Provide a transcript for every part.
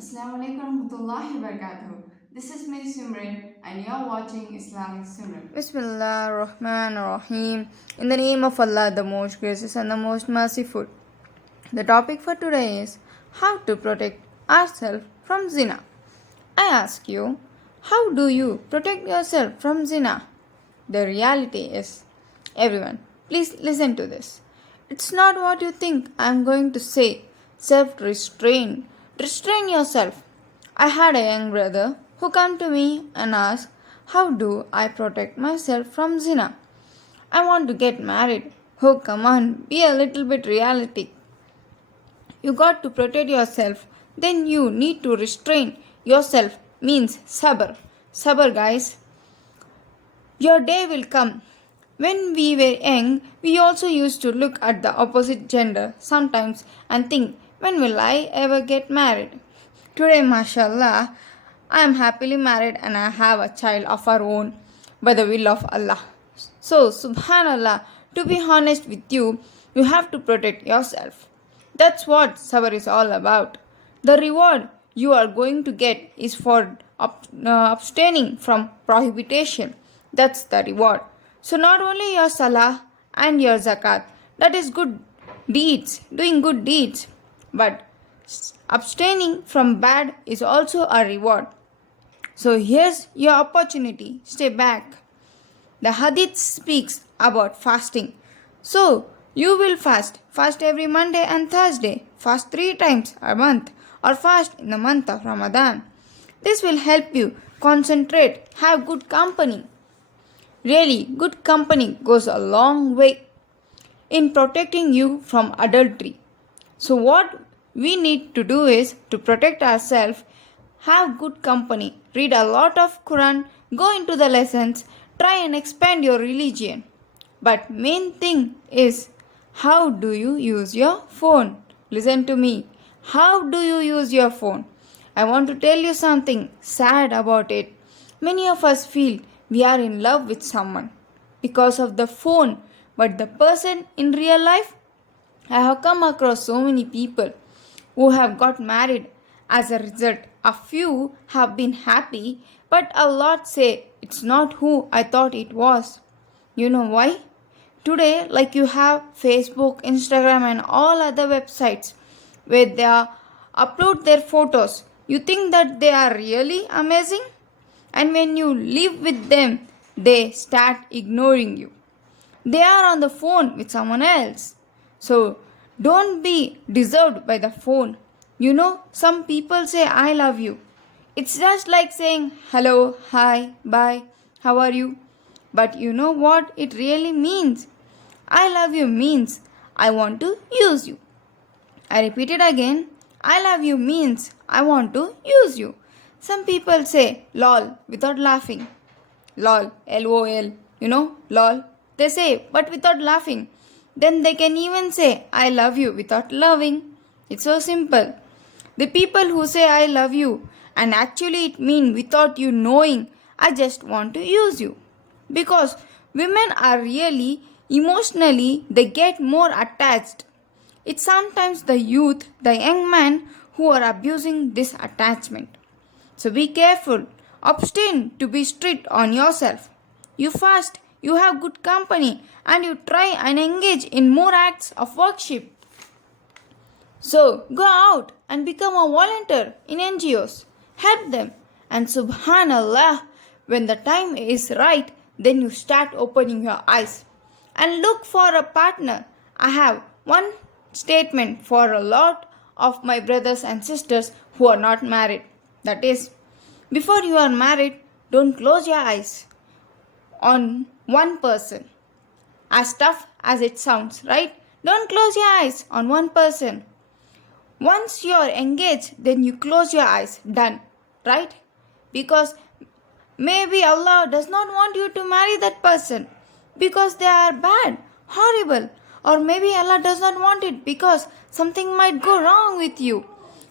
Assalamu alaikum warahmatullahi wabarakatuh. This is me Simran and you're watching Islamic Simran. Bismillah Rahman Rahim. In the name of Allah, the most gracious and the most merciful. The topic for today is how to protect ourselves from zina. I ask you, how do you protect yourself from zina? The reality is, everyone, please listen to this. It's not what you think I'm going to say. Self restraint. Restrain yourself. I had a young brother who came to me and asked, how do I protect myself from zina? I want to get married. Oh, come on, be a little bit realistic. You got to protect yourself. Then you need to restrain yourself. Means sabr. Sabr, guys. Your day will come. When we were young, we also used to look at the opposite gender sometimes and think, when will I ever get married? Today, mashallah, I am happily married and I have a child of our own by the will of Allah. So, subhanallah, to be honest with you, you have to protect yourself. That's what sabr is all about. The reward you are going to get is for abstaining from prohibition. That's the reward. So, not only your salah and your zakat, that is good deeds, doing good deeds, but abstaining from bad is also a reward. So, here's your opportunity. Stay back. The hadith speaks about fasting. So, you will fast. Fast every Monday and Thursday. Fast 3 times a month or fast in the month of Ramadan. This will help you concentrate, have good company. Really, good company goes a long way in protecting you from adultery. So, what we need to do is to protect ourselves, have good company, read a lot of Quran, go into the lessons, try and expand your religion. But main thing is, how do you use your phone? Listen to me. How do you use your phone? I want to tell you something sad about it. Many of us feel we are in love with someone because of the phone, but the person in real life, I have come across so many people who have got married as a result. A few have been happy, but a lot say it's not who I thought it was. You know why? Today, like you have Facebook, Instagram, and all other websites where they upload their photos, you think that they are really amazing, and when you live with them, they start ignoring you. They are on the phone with someone else. So don't be disturbed by the phone. You know, some people say I love you. It's just like saying hello, hi, bye, how are you? But you know what it really means? I love you means I want to use you. I repeat it again. I love you means I want to use you. Some people say lol without laughing. Lol, LOL, lol. They say, but without laughing. Then they can even say, I love you without loving. It's so simple. The people who say I love you and actually it mean without you knowing, I just want to use you. Because women are really emotionally, they get more attached. It's sometimes the youth, the young man who are abusing this attachment. So be careful. Abstain to be strict on yourself. You fast, you have good company, and you try and engage in more acts of worship. So go out and become a volunteer in NGOs. Help them. And subhanallah, when the time is right, then you start opening your eyes. And look for a partner. I have one statement for a lot of my brothers and sisters who are not married. That is, before you are married, don't close your eyes on one person. As tough as it sounds, right? Don't close your eyes on one person. Once you are engaged, then you close your eyes. Done. Right? Because maybe Allah does not want you to marry that person because they are bad, horrible. Or maybe Allah does not want it because something might go wrong with you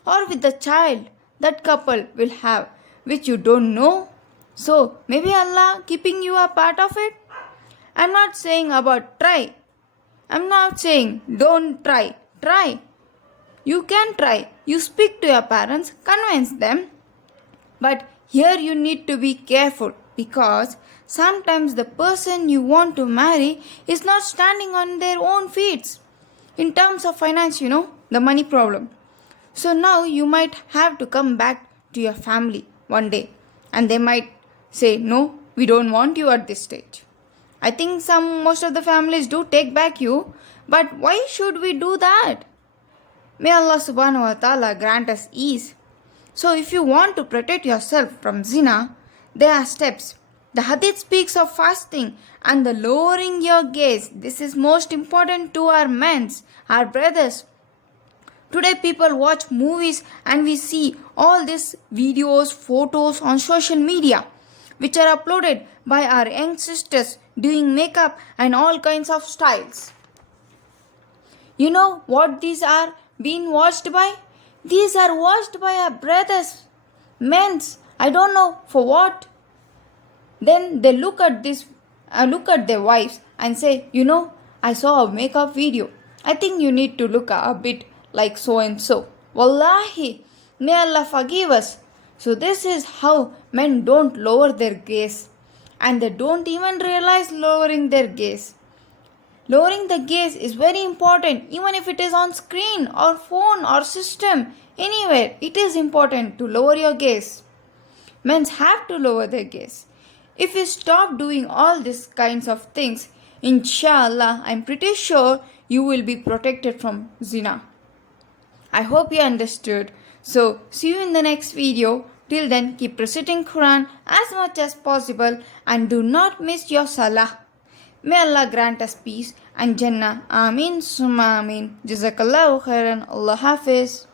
or with the child that couple will have, which you don't know. So maybe Allah keeping you a part of it. I'm not saying about try. I'm not saying don't try. Try. You can try. You speak to your parents, convince them. But here you need to be careful because sometimes the person you want to marry is not standing on their own feet. In terms of finance, the money problem. So now you might have to come back to your family one day and they might say, no, we don't want you at this stage. I think most of the families do take back you, but why should we do that? May Allah subhanahu wa ta'ala grant us ease. So if you want to protect yourself from zina, there are steps. The hadith speaks of fasting and the lowering your gaze. This is most important to our men, our brothers. Today people watch movies and we see all these videos, photos on social media which are uploaded by our young sisters doing makeup and all kinds of styles. You know what these are being watched by? These are watched by our brothers, men's. I don't know for what. Then they look at their wives and say, I saw a makeup video. I think you need to look a bit like so and so. Wallahi, may Allah forgive us. So this is how men don't lower their gaze. And they don't even realize lowering their gaze. Lowering the gaze is very important, even if it is on screen or phone or system. Anywhere, it is important to lower your gaze. Men have to lower their gaze. If you stop doing all these kinds of things, inshallah, I'm pretty sure you will be protected from zina. I hope you understood. So, see you in the next video. Till then, keep reciting Quran as much as possible and do not miss your salah. May Allah grant us peace and Jannah. Ameen summa ameen. Jazakallahu khairan. Allah Hafiz.